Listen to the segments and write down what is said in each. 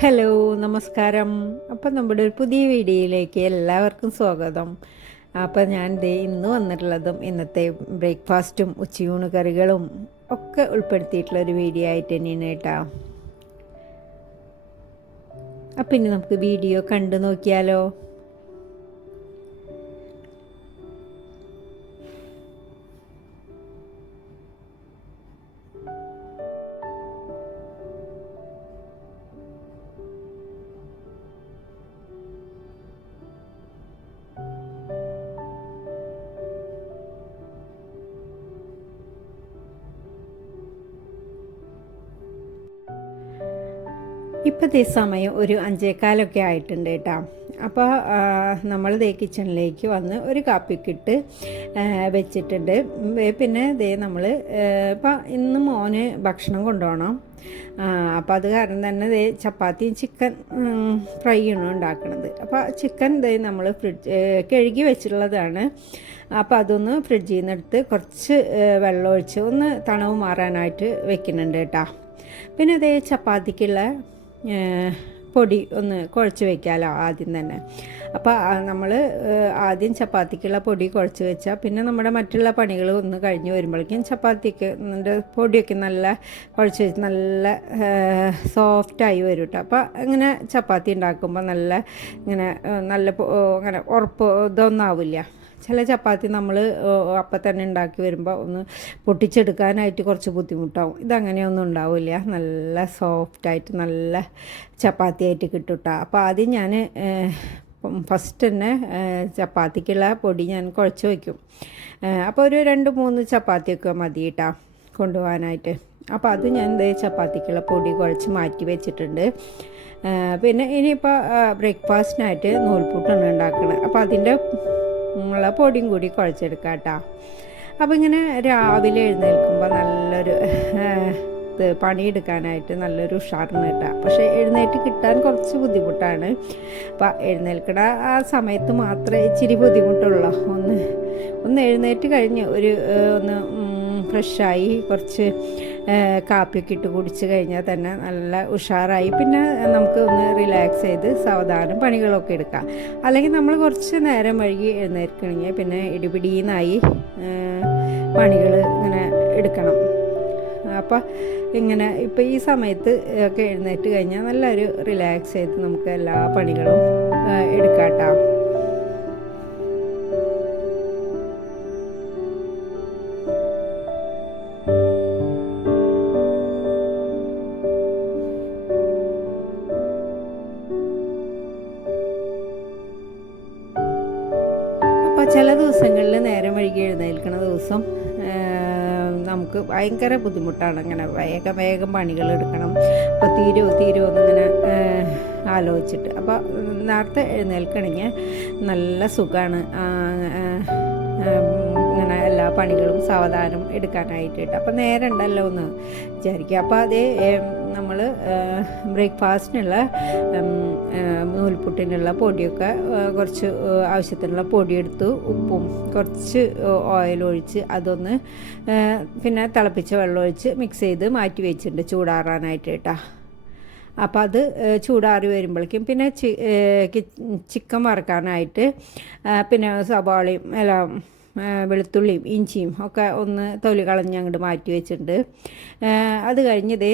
Hello നമസ്കാരം. അപ്പം നമ്മുടെ ഒരു പുതിയ വീഡിയോയിലേക്ക് എല്ലാവർക്കും സ്വാഗതം. അപ്പം ഞാൻ ദേ ഇന്ന് വന്നിട്ടുള്ളതും ഇന്നത്തെ ബ്രേക്ക്ഫാസ്റ്റും ഉച്ചയൂണ് കറികളും ഒക്കെ ഉൾപ്പെടുത്തിയിട്ടുള്ള ഒരു വീഡിയോ ആയിട്ട് തന്നെയാണ് കേട്ടോ. അപ്പം ഇനി നമുക്ക് വീഡിയോ കണ്ടു നോക്കിയാലോ. ഇപ്പോഴത്തെ സമയം ഒരു അഞ്ചേക്കാലൊക്കെ ആയിട്ടുണ്ട് കേട്ടോ. അപ്പോൾ നമ്മൾ ദേ കിച്ചണിലേക്ക് വന്ന് ഒരു കാപ്പിക്കിട്ട് വെച്ചിട്ടുണ്ട്. പിന്നെ ദേ നമ്മൾ ഇപ്പം ഇന്ന് മോന് ഭക്ഷണം കൊണ്ടുപോകണം. അപ്പോൾ അത് കാരണം തന്നെ ദേ ചപ്പാത്തിയും ചിക്കൻ ഫ്രൈയാണ് ഉണ്ടാക്കുന്നത് അപ്പോൾ ചിക്കൻ ദേ നമ്മൾ ഫ്രിഡ്ജ് കഴുകി വെച്ചിട്ടുള്ളതാണ്. അപ്പോൾ അതൊന്ന് ഫ്രിഡ്ജിൽ നിന്ന് എടുത്ത് കുറച്ച് വെള്ളം ഒഴിച്ച് ഒന്ന് തണവ് മാറാനായിട്ട് വെക്കുന്നുണ്ട് കേട്ടോ. പിന്നെ അതേ ചപ്പാത്തിക്കുള്ള പൊടി ഒന്ന് കുഴച്ച് വയ്ക്കാമല്ലോ ആദ്യം തന്നെ. അപ്പോൾ നമ്മൾ ആദ്യം ചപ്പാത്തിക്കുള്ള പൊടി കുഴച്ച് വെച്ചാൽ പിന്നെ നമ്മുടെ മറ്റുള്ള പണികൾ ഒന്ന് കഴിഞ്ഞ് വരുമ്പോഴേക്കും ചപ്പാത്തിക്ക് പൊടിയൊക്കെ നല്ല കുഴച്ച് വെച്ച് നല്ല സോഫ്റ്റായി വരും കേട്ടോ അപ്പോൾ അങ്ങനെ ചപ്പാത്തി ഉണ്ടാക്കുമ്പോൾ നല്ല ഇങ്ങനെ നല്ല അങ്ങനെ ഉറപ്പ് ഇതൊന്നും ആവില്ല ചില ചപ്പാത്തി നമ്മൾ അപ്പം തന്നെ ഉണ്ടാക്കി വരുമ്പോൾ ഒന്ന് പൊട്ടിച്ചെടുക്കാനായിട്ട് കുറച്ച് ബുദ്ധിമുട്ടാവും. ഇതങ്ങനെയൊന്നും ഉണ്ടാവില്ല. നല്ല സോഫ്റ്റായിട്ട് നല്ല ചപ്പാത്തി ആയിട്ട് കിട്ടും അപ്പോൾ ആദ്യം ഞാൻ ഫസ്റ്റ് തന്നെ ചപ്പാത്തിക്കുള്ള പൊടി ഞാൻ കുഴച്ച് വയ്ക്കും അപ്പോൾ ഒരു രണ്ട് മൂന്ന് ചപ്പാത്തിയൊക്കെ മതി കേട്ടോ കൊണ്ടുപോകാനായിട്ട്. അപ്പോൾ അത് ഞാൻ ദേ ചപ്പാത്തിക്കുള്ള പൊടി കുഴച്ച് മാറ്റി വെച്ചിട്ടുണ്ട്. പിന്നെ ഇനിയിപ്പോൾ ബ്രേക്ക്ഫാസ്റ്റിനായിട്ട് നൂൽപുട്ടാണ് ഉണ്ടാക്കുന്നത് അപ്പോൾ അതിന്റെ ഉള്ള പൊടിയും കൂടി കുഴച്ചെടുക്കാം കേട്ടോ. അപ്പോൾ ഇങ്ങനെ രാവിലെ എഴുന്നേൽക്കുമ്പോൾ നല്ലൊരു പണിയെടുക്കാനായിട്ട് നല്ലൊരു ഉഷാറിന് കിട്ടുക പക്ഷേ എഴുന്നേറ്റ് കിട്ടാൻ കുറച്ച് ബുദ്ധിമുട്ടാണ്. അപ്പം എഴുന്നേൽക്കണ ആ സമയത്ത് മാത്രമേ ഇച്ചിരി ബുദ്ധിമുട്ടുള്ളൂ. ഒന്ന് ഒന്ന് എഴുന്നേറ്റ് കഴിഞ്ഞ് ഒരു ഒന്ന് ഫ്രഷായി കുറച്ച് കാപ്പിയൊക്കെ ഇട്ട് കുടിച്ച് കഴിഞ്ഞാൽ തന്നെ നല്ല ഉഷാറായി. പിന്നെ നമുക്ക് ഒന്ന് റിലാക്സ് ചെയ്ത് സാവധാനം പണികളൊക്കെ എടുക്കാം. അല്ലെങ്കിൽ നമ്മൾ കുറച്ച് നേരം വഴുകി എഴുന്നേൽക്കണമെങ്കിൽ പിന്നെ ഇടിപിടിയെന്നായി പണികൾ ഇങ്ങനെ എടുക്കണം. അപ്പോൾ ഇങ്ങനെ ഇപ്പോൾ ഈ സമയത്ത് ഒക്കെ എഴുന്നേറ്റ് കഴിഞ്ഞാൽ നല്ലൊരു റിലാക്സ് ചെയ്ത് നമുക്ക് എല്ലാ പണികളും എടുക്കാം അപ്പോൾ ചില ദിവസങ്ങളിൽ നേരം വഴുകി എഴുന്നേൽക്കുന്ന ദിവസം നമുക്ക് ഭയങ്കര ബുദ്ധിമുട്ടാണ്. അങ്ങനെ വേഗം വേഗം പണികൾ എടുക്കണം. അപ്പോൾ തീരുമോ തീരുമോ എന്നിങ്ങനെ ആലോചിച്ചിട്ട്. അപ്പോൾ നേരത്തെ എഴുന്നേൽക്കണമെങ്കിൽ നല്ല സുഖമാണ് ഇങ്ങനെ എല്ലാ പണികളും സാവധാനം എടുക്കാനായിട്ട്. അപ്പോൾ നേരം ഉണ്ടല്ലോ എന്ന് വിചാരിക്കുക അപ്പോൾ അതേ നമ്മൾ ബ്രേക്ക്ഫാസ്റ്റിനുള്ള നൂൽപുട്ടിനുള്ള പൊടിയൊക്കെ കുറച്ച് ആവശ്യത്തിനുള്ള പൊടിയെടുത്ത് ഉപ്പും കുറച്ച് ഓയിലൊഴിച്ച് അതൊന്ന് പിന്നെ തിളപ്പിച്ച വെള്ളം ഒഴിച്ച് മിക്സ് ചെയ്ത് മാറ്റി വെച്ചിട്ടുണ്ട് ചൂടാറാനായിട്ട് കേട്ടോ അപ്പോൾ അത് ചൂടാറി വരുമ്പോഴേക്കും പിന്നെ ചിക്കൻ വറക്കാനായിട്ട് പിന്നെ സവാളയും എല്ലാം വെളുത്തുള്ളിയും ഇഞ്ചിയും ഒക്കെ ഒന്ന് തൊലി കളഞ്ഞ് അങ്ങോട്ട് മാറ്റി വെച്ചിട്ടുണ്ട്. അത് കഴിഞ്ഞതേ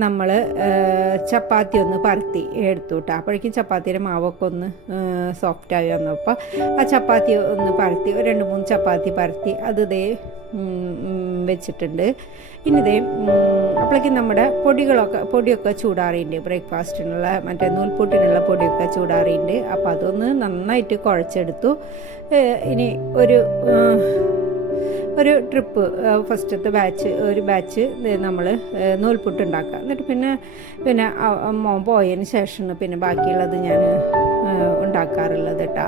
നമ്മൾ ചപ്പാത്തി ഒന്ന് പരത്തി എടുത്തു കേട്ടോ അപ്പോഴേക്കും ചപ്പാത്തിയുടെ മാവൊക്കെ ഒന്ന് സോഫ്റ്റായി വന്നപ്പോൾ ആ ചപ്പാത്തി ഒന്ന് പരത്തി ഒരു രണ്ട് മൂന്ന് ചപ്പാത്തി പരത്തി അത് ഇതേ വെച്ചിട്ടുണ്ട്. ഇനി ദേ അപ്പോഴേക്കും നമ്മുടെ പൊടികളൊക്കെ പൊടിയൊക്കെ ചൂടാറിയുണ്ട്. ബ്രേക്ക്ഫാസ്റ്റിനുള്ള മറ്റേ നൂൽപൂട്ടിനുള്ള പൊടിയൊക്കെ ചൂടാറിയുണ്ട്. അപ്പോൾ അതൊന്ന് നന്നായിട്ട് കുഴച്ചെടുത്തു. ഇനി ഒരു ഒരു ട്രിപ്പ് ഫസ്റ്റത്തെ ബാച്ച് ഒരു ബാച്ച് നമ്മൾ നൂൽപുട്ട് ഉണ്ടാക്കുക എന്നിട്ട് പിന്നെ പിന്നെ മോൻ പോയതിന് ശേഷമാണ് പിന്നെ ബാക്കിയുള്ളത് ഞാൻ ഉണ്ടാക്കാറുള്ളത് കേട്ടോ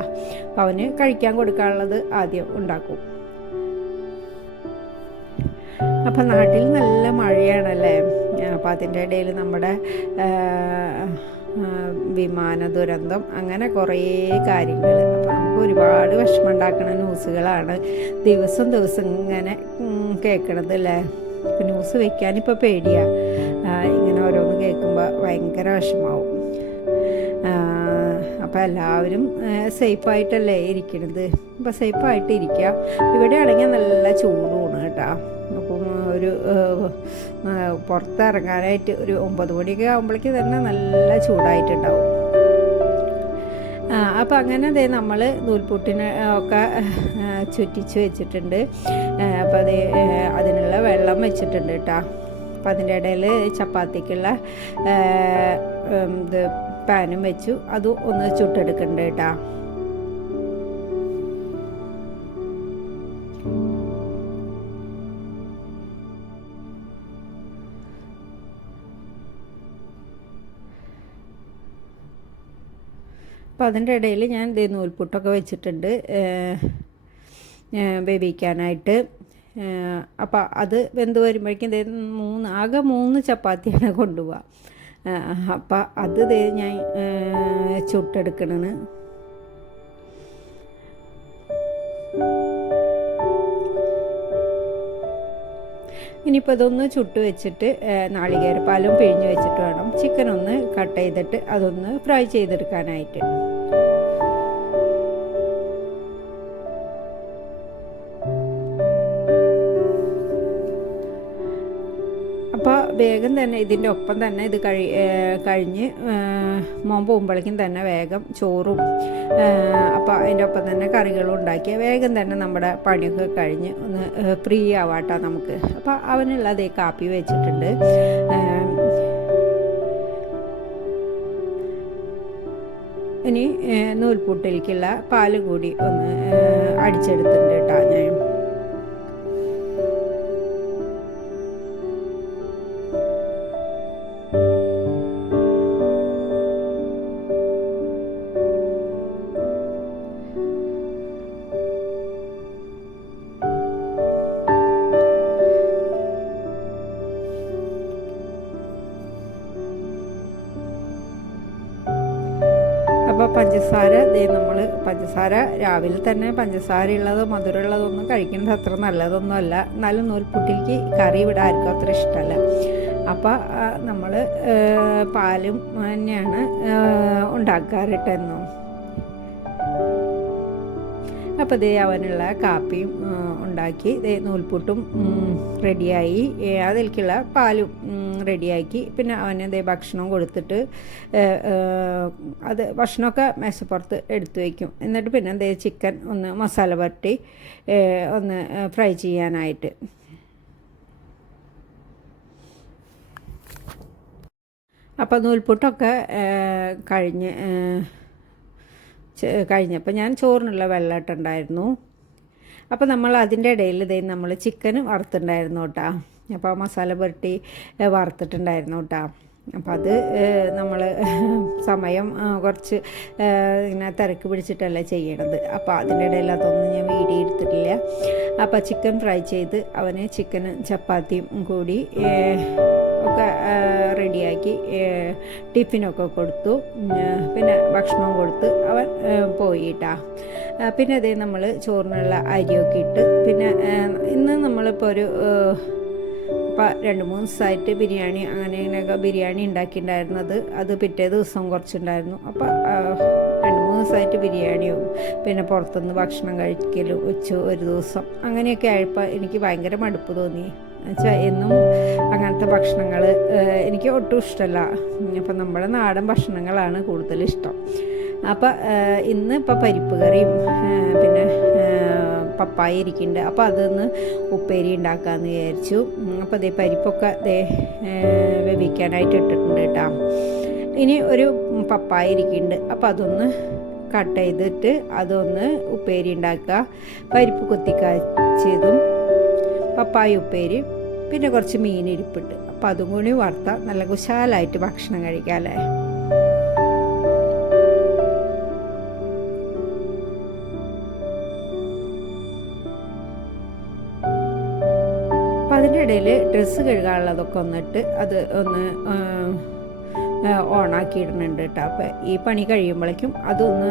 അപ്പം അവന് കഴിക്കാൻ കൊടുക്കാനുള്ളത് ആദ്യം ഉണ്ടാക്കും. അപ്പം നാട്ടിൽ നല്ല മഴയാണല്ലേ? അപ്പം അതിന്റെ ഇടയിൽ നമ്മുടെ വിമാന ദുരന്തം അങ്ങനെ കുറേ കാര്യങ്ങൾ അപ്പോൾ നമുക്ക് ഒരുപാട് വിഷമം ഉണ്ടാക്കുന്ന ന്യൂസുകളാണ്. ദിവസം ദിവസം ഇങ്ങനെ കേൾക്കണത് അല്ലേ? ഇപ്പം ന്യൂസ് വയ്ക്കാനിപ്പോൾ പേടിയാണ് ഇങ്ങനെ ഓരോന്ന് കേൾക്കുമ്പോൾ ഭയങ്കര വിഷമാവും. അപ്പോൾ എല്ലാവരും സേഫായിട്ടല്ലേ ഇരിക്കണത്? അപ്പോൾ സേഫായിട്ട് ഇരിക്കുക ഇവിടെയാണെങ്കിൽ നല്ല ചൂടുമാണ് കേട്ടോ. അപ്പം ഒരു പുറത്തിറങ്ങാനായിട്ട് ഒരു ഒമ്പത് മണിയൊക്കെ ആകുമ്പോഴേക്ക് തന്നെ നല്ല ചൂടായിട്ടുണ്ടാവും. അപ്പോൾ അങ്ങനെ അതേ നമ്മൾ നൂൽപുട്ടിന് ഒക്കെ ചുറ്റിച്ച് വെച്ചിട്ടുണ്ട്. അപ്പോൾ അത് അതിനുള്ള വെള്ളം വെച്ചിട്ടുണ്ട് കേട്ടോ അപ്പം അതിന്റെ ഇടയിൽ ചപ്പാത്തിക്കുള്ള ഇത് പാനും വെച്ചു. അതും ഒന്ന് ചുട്ടെടുക്കുന്നുണ്ട് കേട്ടോ അപ്പോൾ അതിന്റെ ഇടയിൽ ഞാൻ ഇതേ നൂൽപുട്ടൊക്കെ വെച്ചിട്ടുണ്ട് വേവിക്കാനായിട്ട്. അപ്പോൾ അത് വെന്ത് വരുമ്പോഴേക്കും ഇതേ മൂന്ന് ആകെ മൂന്ന് ചപ്പാത്തിയാണ് കൊണ്ടുപോവുക. അപ്പം അത് ദേ ഞാൻ ചുട്ടെടുക്കണത് ഇനിയിപ്പോൾ അതൊന്ന് ചുട്ട് വെച്ചിട്ട് നാളികേരപ്പാലും പിഴിഞ്ഞ് വെച്ചിട്ട് വേണം. ചിക്കൻ ഒന്ന് കട്ട് ചെയ്തിട്ട് അതൊന്ന് ഫ്രൈ ചെയ്തെടുക്കാനായിട്ട്. തന്നെ ഇതിന്റെ ഒപ്പം തന്നെ ഇത് കഴി കഴിഞ്ഞ് മോൻ പോകുമ്പോഴേക്കും തന്നെ വേഗം ചോറും അപ്പോൾ അതിന്റെ ഒപ്പം തന്നെ കറികളും ഉണ്ടാക്കി വേഗം തന്നെ നമ്മുടെ പണിയൊക്കെ കഴിഞ്ഞ് ഒന്ന് ഫ്രീ ആവാട്ടോ നമുക്ക്. അപ്പോൾ അവനുള്ളത് കാപ്പി വെച്ചിട്ടുണ്ട്. ഇനി നൂൽപൂട്ടിലേക്കുള്ള പാൽ കൂടി ഒന്ന് അടിച്ചെടുത്തിട്ടുണ്ട് കേട്ടോ ഞാൻ. പഞ്ചസാര രാവിലെ തന്നെ പഞ്ചസാര ഉള്ളതോ മധുരമുള്ളതൊന്നും കഴിക്കുന്നത് അത്ര നല്ലതൊന്നുമല്ല എന്നാലും നൂൽപുട്ടിലേക്ക് കറി ഇവിടെ ആർക്കും അത്ര ഇഷ്ടമല്ല. അപ്പോൾ നമ്മൾ പാലും തന്നെയാണ് ഉണ്ടാക്കാറിട്ടെന്നും അപ്പോൾ ഇതേ അവനുള്ള കാപ്പിയും ഉണ്ടാക്കി നൂൽപുട്ടും റെഡിയായി. അതിലേക്കുള്ള പാലും റെഡിയാക്കി. പിന്നെ അവന് ദേ ഭക്ഷണം കൊടുത്തിട്ട് അത് ഭക്ഷണമൊക്കെ മേശപ്പുറത്ത് എടുത്തു വയ്ക്കും. എന്നിട്ട് പിന്നെ ദേ ചിക്കൻ ഒന്ന് മസാല പരട്ടി ഒന്ന് ഫ്രൈ ചെയ്യാനായിട്ട്. അപ്പോൾ നൂൽപുട്ടൊക്കെ കഴിഞ്ഞ് കഴിഞ്ഞപ്പോൾ ഞാൻ ചോറിനുള്ള വെള്ളം ഉണ്ടായിരുന്നു. അപ്പോൾ നമ്മൾ അതിന്റെ ഇടയിൽ ഇതേ നമ്മൾ ചിക്കൻ വറുത്തുണ്ടായിരുന്നു കേട്ടോ. അപ്പോൾ മസാല പുരട്ടി വറുത്തിട്ടുണ്ടായിരുന്നു കേട്ടോ. അപ്പം അത് നമ്മൾ സമയം കുറച്ച് ഇങ്ങനെ തിരക്ക് പിടിച്ചിട്ടല്ല ചെയ്യണത്. അപ്പോൾ അതിന്റെ ഇടയിൽ അതൊന്നും ഞാൻ വീഡിയോ എടുത്തിട്ടില്ല. അപ്പോൾ ചിക്കൻ ഫ്രൈ ചെയ്ത് അവന് ചിക്കനും ചപ്പാത്തിയും കൂടി ഒക്കെ റെഡിയാക്കി ടിഫിനൊക്കെ കൊടുത്തു. പിന്നെ ഭക്ഷണം കൊടുത്ത് അവൻ പോയിട്ടാ. പിന്നെ അതേ നമ്മൾ ചോറിനുള്ള അരിയൊക്കെ ഇട്ട് പിന്നെ ഇന്ന് നമ്മളിപ്പോൾ ഒരു ഇപ്പം രണ്ട് മൂന്ന് ദിവസമായിട്ട് ബിരിയാണി അങ്ങനെ ഇങ്ങനെയൊക്കെ ബിരിയാണി ഉണ്ടാക്കിയിട്ടുണ്ടായിരുന്നത് അത് പിറ്റേ ദിവസം കുറച്ചുണ്ടായിരുന്നു. അപ്പം രണ്ട് മൂന്ന് ദിവസമായിട്ട് ബിരിയാണിയും പിന്നെ പുറത്തുനിന്ന് ഭക്ഷണം കഴിക്കലും ഉച്ച ഒരു ദിവസം അങ്ങനെയൊക്കെ ആയപ്പോൾ എനിക്ക് ഭയങ്കര മടുപ്പ് തോന്നി. എന്നുവെച്ചാൽ എന്നും അങ്ങനത്തെ ഭക്ഷണങ്ങൾ എനിക്ക് ഒട്ടും ഇഷ്ടമല്ല അപ്പം നമ്മുടെ നാടൻ ഭക്ഷണങ്ങളാണ് കൂടുതൽ ഇഷ്ടം അപ്പം ഇന്ന് ഇപ്പം പരിപ്പ് കറിയും പിന്നെ പപ്പായ ഇരിക്കുന്നുണ്ട് അപ്പോൾ അതൊന്ന് ഉപ്പേരി ഉണ്ടാക്കാമെന്ന് വിചാരിച്ചു. അപ്പോൾ അതേ പരിപ്പൊക്കെ അതേ വേവിക്കാനായിട്ട് ഇട്ടിട്ടുണ്ട് കേട്ടോ. ഇനി ഒരു പപ്പായ ഇരിക്കുന്നുണ്ട് അപ്പോൾ അതൊന്ന് കട്ട് ചെയ്തിട്ട് അതൊന്ന് ഉപ്പേരി ഉണ്ടാക്കുക പരിപ്പ് കൊത്തിക്കാച്ചതും പപ്പായ ഉപ്പേരി പിന്നെ കുറച്ച് മീൻ ഇരിപ്പുണ്ട്. അപ്പോൾ അതും കൂടി വറുത്ത നല്ല കുശാലായിട്ട് ഭക്ഷണം കഴിക്കാം അല്ലേ? അപ്പോൾ അതിന്റെ ഇടയിൽ ഡ്രസ്സ് കഴുകാനുള്ളതൊക്കെ ഒന്നിട്ട് അത് ഒന്ന് ഓണാക്കി ഇടുന്നുണ്ട് കേട്ടോ. അപ്പോൾ ഈ പണി കഴിയുമ്പോഴേക്കും അതൊന്ന്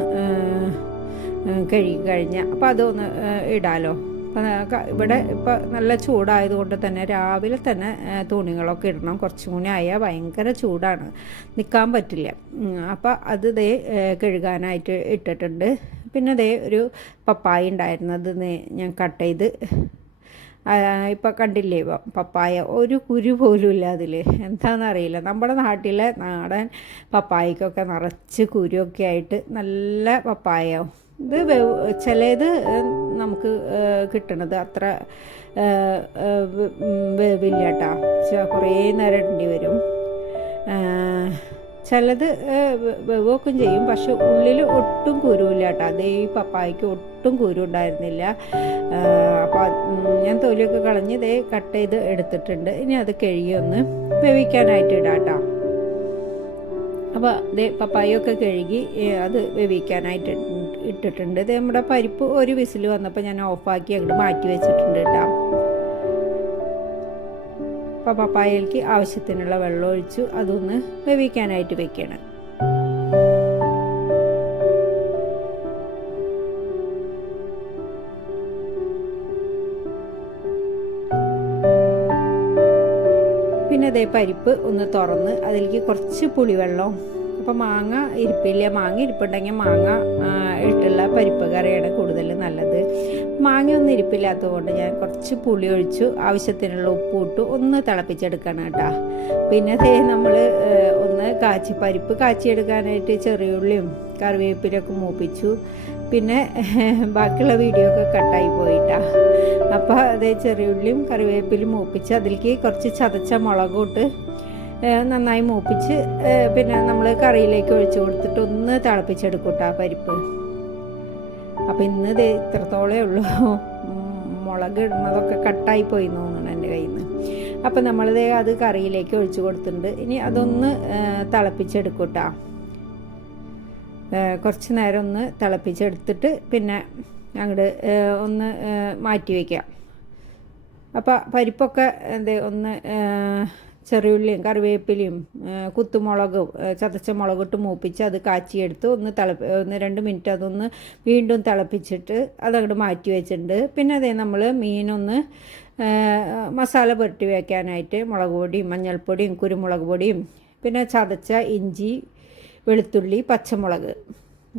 കഴുകി കഴിഞ്ഞാൽ അപ്പോൾ അതൊന്ന് ഇടാലോ? അപ്പം ഇവിടെ ഇപ്പോൾ നല്ല ചൂടായതുകൊണ്ട് തന്നെ രാവിലെ തന്നെ തുണികളൊക്കെ ഇടണം. കുറച്ചും കൂടി ആയാൽ ഭയങ്കര ചൂടാണ്. നിൽക്കാൻ പറ്റില്ല. അപ്പോൾ അത് ദേ കഴുകാനായിട്ട് ഇട്ടിട്ടുണ്ട്. പിന്നെ ദേ ഒരു പപ്പായ ഉണ്ടായിരുന്നത് ഞാൻ കട്ട് ചെയ്ത് ഇപ്പം കണ്ടില്ലേ പപ്പായ. ഒരു കുരു പോലും ഇല്ല അതിൽ എന്താണെന്നറിയില്ല നമ്മുടെ നാട്ടിലെ നാടൻ പപ്പായക്കൊക്കെ നിറച്ച് കുരുവൊക്കെ ആയിട്ട് നല്ല പപ്പായ. ഇത് ചിലത് നമുക്ക് കിട്ടണത് അത്ര വേവില്ല കേട്ടോ കുറേ നേരം ഇടേണ്ടി വരും. ചിലത് വെവ്വൊക്കും ചെയ്യും. പക്ഷെ ഉള്ളിൽ ഒട്ടും കുരുവില്ല കേട്ടോ അതേ പപ്പായക്ക് ഒട്ടും കുരു ഉണ്ടായിരുന്നില്ല അപ്പോൾ ഞാൻ തൊലിയൊക്കെ കളഞ്ഞ് ഇതേ കട്ട് ചെയ്ത് എടുത്തിട്ടുണ്ട്. ഇനി അത് കഴുകി ഒന്ന് വേവിക്കാനായിട്ട് ഇടാം കേട്ടോ അപ്പോൾ ഇത് പപ്പായൊക്കെ കഴുകി അത് വേവിക്കാനായിട്ട് ഇട്ടിട്ടുണ്ട്. ഇത് നമ്മുടെ പരിപ്പ് ഒരു വിസിൽ വന്നപ്പോൾ ഞാൻ ഓഫാക്കി അങ്ങോട്ട് മാറ്റി വെച്ചിട്ടുണ്ട് കേട്ടോ. അപ്പോൾ പപ്പായയിലേക്ക് ആവശ്യത്തിനുള്ള വെള്ളം ഒഴിച്ചു അതൊന്ന് വേവിക്കാനായിട്ട് വെക്കണം. പരിപ്പ് ഒന്ന് തുറന്ന് അതിലേക്ക് കുറച്ച് പുളിവെള്ളം അപ്പോൾ മാങ്ങ ഇരിപ്പില്ല. മാങ്ങ ഇരിപ്പുണ്ടെങ്കിൽ മാങ്ങ ഇട്ടുള്ള പരിപ്പ് കറിയാണ് കൂടുതൽ നല്ലത്. മാങ്ങ ഒന്നും ഇരിപ്പില്ലാത്തതുകൊണ്ട് ഞാൻ കുറച്ച് പുളി ഒഴിച്ചു ആവശ്യത്തിനുള്ള ഉപ്പ് ഇട്ടു ഒന്ന് തിളപ്പിച്ചെടുക്കണം കേട്ടോ. പിന്നെ അതേ നമ്മൾ ഒന്ന് കാച്ചി പരിപ്പ് കാച്ചിയെടുക്കാനായിട്ട് ചെറിയുള്ളിയും കറിവേപ്പിലൊക്കെ മൂപ്പിച്ചു. പിന്നെ ബാക്കിയുള്ള വീഡിയോ ഒക്കെ കട്ടായി പോയിട്ടാ. അപ്പോൾ ചെറിയ ചെറിയുള്ളിയും കറിവേപ്പിലും മൂപ്പിച്ച് അതിലേക്ക് കുറച്ച് ചതച്ച മുളകും ഇട്ട് നന്നായി മൂപ്പിച്ച് പിന്നെ നമ്മൾ കറിയിലേക്ക് ഒഴിച്ചു കൊടുത്തിട്ട് ഒന്ന് തിളപ്പിച്ചെടുക്കൂട്ടാ പരിപ്പ്. അപ്പോൾ ഇന്ന് ഇത് ഇത്രത്തോളേ ഉള്ളൂ. മുളക് ഇടുന്നതൊക്കെ കട്ടായി പോയി തോന്നുന്നു എന്റെ കയ്യിൽ നിന്ന് അപ്പം നമ്മളിത് അത് കറിയിലേക്ക് ഒഴിച്ചു കൊടുത്തിട്ടുണ്ട്. ഇനി അതൊന്ന് തിളപ്പിച്ചെടുക്കൂട്ടാ. കുറച്ച് നേരം ഒന്ന് തിളപ്പിച്ചെടുത്തിട്ട് പിന്നെ അങ്ങോട്ട് ഒന്ന് മാറ്റി വയ്ക്കാം അപ്പോൾ പരിപ്പൊക്കെ എന്ത് ഒന്ന് ചെറിയുള്ളിയും കറിവേപ്പിലയും കുത്തുമുളകും ചതച്ച മുളകിട്ട് മൂപ്പിച്ച് അത് കാച്ചിയെടുത്ത് ഒന്ന് തിളപ്പ് ഒന്ന് രണ്ട് മിനിറ്റ് അതൊന്ന് വീണ്ടും തിളപ്പിച്ചിട്ട് അതങ്ങോട്ട് മാറ്റി വെച്ചിട്ടുണ്ട്. പിന്നെ അതേ നമ്മൾ മീനൊന്ന് മസാല പുരട്ടി വയ്ക്കാനായിട്ട് മുളക് പൊടിയും മഞ്ഞൾപ്പൊടിയും കുരുമുളക് പൊടിയും പിന്നെ ചതച്ച ഇഞ്ചി വെളുത്തുള്ളി പച്ചമുളക്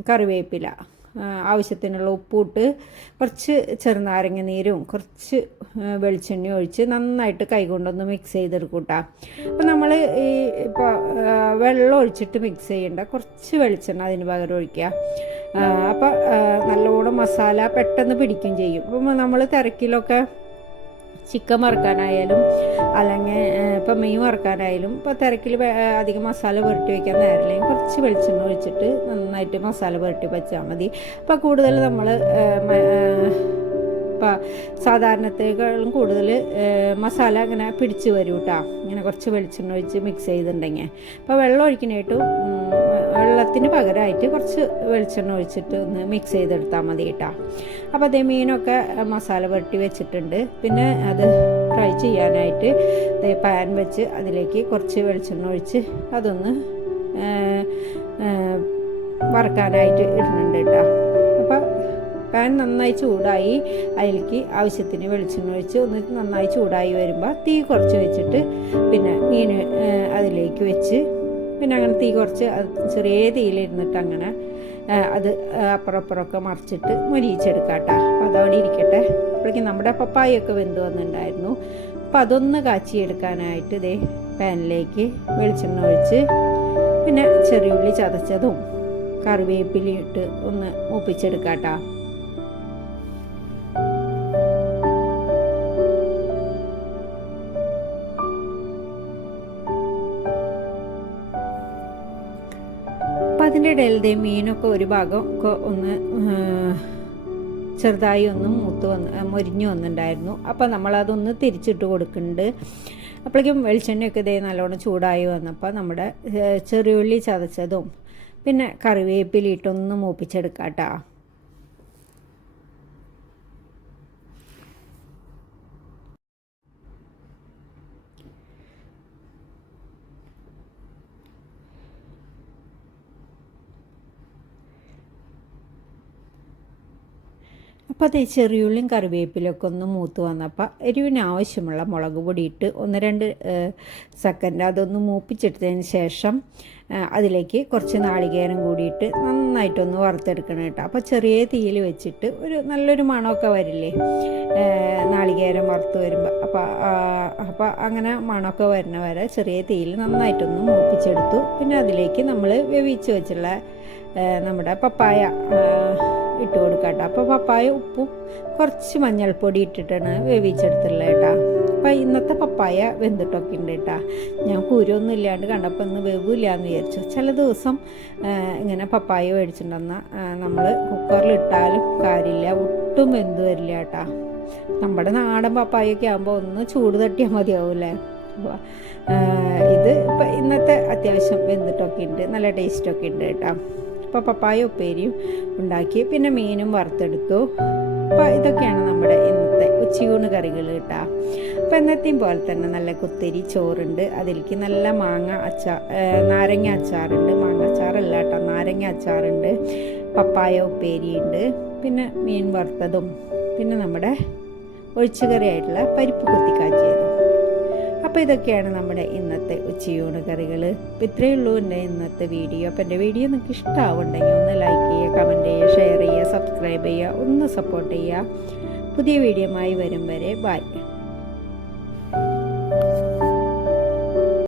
കറിവേപ്പില ആവശ്യത്തിനുള്ള ഉപ്പിട്ട് കുറച്ച് ചെറുനാരങ്ങ നീരും കുറച്ച് വെളിച്ചെണ്ണ ഒഴിച്ച് നന്നായിട്ട് കൈകൊണ്ടൊന്ന് മിക്സ് ചെയ്തെടുക്കൂട്ടാ അപ്പോൾ നമ്മൾ ഈ ഇപ്പോൾ വെള്ളം ഒഴിച്ചിട്ട് മിക്സ് ചെയ്യണ്ട. കുറച്ച് വെളിച്ചെണ്ണ അതിന് പകരം ഒഴിക്കുക. അപ്പോൾ നല്ലോണം മസാല പെട്ടെന്ന് പിടിക്കും ചെയ്യും. അപ്പോൾ നമ്മൾ തിരക്കിലൊക്കെ ചിക്കൻ വറുക്കാനായാലും അല്ലെങ്കിൽ ഇപ്പം മീൻ വറുക്കാനായാലും ഇപ്പോൾ തിരക്കിൽ അധികം മസാല പുരട്ടി വയ്ക്കാൻ നേരമില്ലെങ്കിൽ കുറച്ച് വെളിച്ചെണ്ണ ഒഴിച്ചിട്ട് നന്നായിട്ട് മസാല പുരട്ടി വെച്ചാൽ മതി. അപ്പോൾ കൂടുതൽ നമ്മൾ ഇപ്പോൾ സാധാരണത്തേക്കാളും കൂടുതൽ മസാല ഇങ്ങനെ പിടിച്ച് വരും കേട്ടോ ഇങ്ങനെ കുറച്ച് വെളിച്ചെണ്ണ ഒഴിച്ച് മിക്സ് ചെയ്തിട്ടുണ്ടെങ്കിൽ. അപ്പോൾ വെള്ളം ഒഴിക്കണേട്ടും വെള്ളത്തിന് പകരമായിട്ട് കുറച്ച് വെളിച്ചെണ്ണ ഒഴിച്ചിട്ട് ഒന്ന് മിക്സ് ചെയ്തെടുത്താൽ മതി കേട്ടോ അപ്പോൾ അതേ മീനൊക്കെ മസാല പുരട്ടി വെച്ചിട്ടുണ്ട്. പിന്നെ അത് ഫ്രൈ ചെയ്യാനായിട്ട് പാൻ വെച്ച് അതിലേക്ക് കുറച്ച് വെളിച്ചെണ്ണ ഒഴിച്ച് അതൊന്ന് വറക്കാനായിട്ട് ഇടുന്നുണ്ട് കേട്ടോ അപ്പോൾ പാൻ നന്നായി ചൂടായി അതിലേക്ക് ആവശ്യത്തിന് വെളിച്ചെണ്ണ ഒഴിച്ച് ഒന്ന് നന്നായി ചൂടായി വരുമ്പോൾ തീ കുറച്ച് വെച്ചിട്ട് പിന്നെ മീൻ അതിലേക്ക് വെച്ച് പിന്നെ അങ്ങനെ തീ കുറച്ച് ചെറിയ തീയിലിരുന്നിട്ട് അങ്ങനെ അത് അപ്പുറം അപ്പുറമൊക്കെ മറിച്ചിട്ട് മുരിയിച്ചെടുക്കാം കേട്ടോ. അപ്പോൾ അതവിടെ ഇരിക്കട്ടെ. അപ്പോഴേക്കും നമ്മുടെ പപ്പായൊക്കെ വെന്ത് വന്നിട്ടുണ്ടായിരുന്നു. അപ്പം അതൊന്ന് കാച്ചിയെടുക്കാനായിട്ട് ഇതേ പാനിലേക്ക് വെളിച്ചെണ്ണ ഒഴിച്ച് പിന്നെ ചെറിയുള്ളി ചതച്ചതും കറിവേപ്പിലിട്ട് ഒന്ന് മൂപ്പിച്ചെടുക്കാം കേട്ടോ. ഇടയിലത്തെ മീനൊക്കെ ഒരു ഭാഗം ഒന്ന് ചെറുതായി ഒന്ന് മൂത്ത് വന്ന് മൊരിഞ്ഞു വന്നിട്ടുണ്ടായിരുന്നു അപ്പോൾ നമ്മളതൊന്ന് തിരിച്ചിട്ട് കൊടുക്കുന്നുണ്ട് അപ്പോഴേക്കും വെളിച്ചെണ്ണയൊക്കെ ഇതേ നല്ലോണം ചൂടായി വന്നപ്പോൾ നമ്മുടെ ചെറിയുള്ളി ചതച്ചതും പിന്നെ കറിവേപ്പിലിട്ടൊന്ന് മൂപ്പിച്ചെടുക്കാം കേട്ടോ അപ്പോൾ അതേ ചെറിയുള്ളിയും കറിവേപ്പിലൊക്കെ ഒന്ന് മൂത്ത് വന്നപ്പോൾ എരിവിന് ആവശ്യമുള്ള മുളക് പൊടി ഇട്ട് ഒന്ന് രണ്ട് സെക്കൻഡ് അതൊന്ന് മൂപ്പിച്ചെടുത്തതിന് ശേഷം അതിലേക്ക് കുറച്ച് നാളികേരം കൂടിയിട്ട് നന്നായിട്ടൊന്ന് വറുത്തെടുക്കണം കേട്ടോ. അപ്പോൾ ചെറിയ തീയിൽ വെച്ചിട്ട് ഒരു നല്ലൊരു മണമൊക്കെ വരില്ലേ? നാളികേരം വറുത്ത് വരുമ്പോൾ അപ്പോൾ അപ്പോൾ അങ്ങനെ മണമൊക്കെ വരണ വരെ ചെറിയ തീയിൽ നന്നായിട്ടൊന്ന് മൂപ്പിച്ചെടുത്തു. പിന്നെ അതിലേക്ക് നമ്മൾ വേവിച്ച് വെച്ചുള്ള നമ്മുടെ പപ്പായ ഇട്ട് കൊടുക്കാം കേട്ടോ. അപ്പോൾ പപ്പായ ഉപ്പും കുറച്ച് മഞ്ഞൾപ്പൊടി ഇട്ടിട്ടാണ് വേവിച്ചെടുത്തുള്ളത് കേട്ടോ. അപ്പോൾ ഇന്നത്തെ പപ്പായ വെന്തിട്ടൊക്കെ ഉണ്ട് കേട്ടോ. ഞാൻ കുരുവൊന്നും ഇല്ലാണ്ട് കണ്ടപ്പോൾ ഇന്ന് വേവില്ല എന്ന് വിചാരിച്ചു. ചില ദിവസം ഇങ്ങനെ പപ്പായ മേടിച്ചിട്ടുണ്ടെന്ന നമ്മൾ കുക്കറിൽ ഇട്ടാലും കാര്യമില്ല. ഒട്ടും വെന്ത് വരില്ല കേട്ടോ. നമ്മുടെ നാടൻ പപ്പായൊക്കെ ആകുമ്പോൾ ഒന്ന് ചൂട് തട്ടിയാൽ മതിയാവൂലേ ഇത് ഇപ്പം ഇന്നത്തെ അത്യാവശ്യം വെന്തിട്ടൊക്കെ ഉണ്ട്. നല്ല ടേസ്റ്റൊക്കെ ഉണ്ട് കേട്ടോ. അപ്പോൾ പപ്പായ ഉപ്പേരിയും ഉണ്ടാക്കി. പിന്നെ മീനും വറുത്തെടുത്തു. അപ്പോൾ ഇതൊക്കെയാണ് നമ്മുടെ ഇന്നത്തെ ഉച്ചയൂണ് കറികൾ കേട്ടോ അപ്പോൾ എന്നത്തെയും പോലെ തന്നെ നല്ല കുത്തരി ചോറുണ്ട്. അതിലേക്ക് നല്ല മാങ്ങ അച്ചാർ നാരങ്ങ അച്ചാറുണ്ട്. മാങ്ങ അച്ചാറല്ല കേട്ടോ നാരങ്ങ അച്ചാറുണ്ട്. പപ്പായ ഉപ്പേരിയുണ്ട്. പിന്നെ മീൻ വറുത്തതും. പിന്നെ നമ്മുടെ ഒഴിച്ചുകറിയായിട്ടുള്ള പരിപ്പ് കുത്തിക്കാച്ചിയതും. അപ്പോൾ ഇതൊക്കെയാണ് നമ്മുടെ ഇന്നത്തെ ഉച്ചയൂണ് കറികൾ അപ്പോൾ ഇത്രയേ ഉള്ളൂ എന്റെ ഇന്നത്തെ വീഡിയോ. അപ്പോൾ എന്റെ വീഡിയോ നിങ്ങൾക്ക് ഇഷ്ടമാവുണ്ടെങ്കിൽ ഒന്ന് ലൈക്ക് ചെയ്യുക കമന്റ് ചെയ്യുക ഷെയർ ചെയ്യുക സബ്സ്ക്രൈബ് ചെയ്യുക ഒന്ന് സപ്പോർട്ട് ചെയ്യുക. പുതിയ വീഡിയോമായി വരും വരെ ബൈ